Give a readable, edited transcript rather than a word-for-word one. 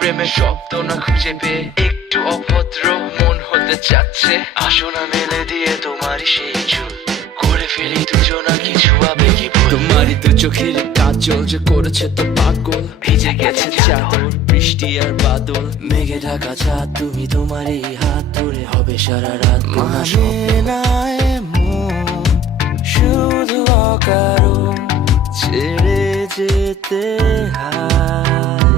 প্রেমের শব্দ না খুঁজে পেয়ে একটু অভদ্র মন হতে চাচ্ছে। আসো না মেলে দিয়ে তোমারই সেই চুল, করে ফেলি দুজনা কিছু আবেগী ভুল। তোমারই দু চোখের কাজল যে করেছে তো পাগল, ভিজে গেছে চাদর বৃষ্টি আর বাদল। মেঘে ঢাকা চাঁদ তুমি তোমারই হাত ধরে হবে সারা রাত। মানে না এমন শুধু অকারণ ছেড়ে যেতে হয়।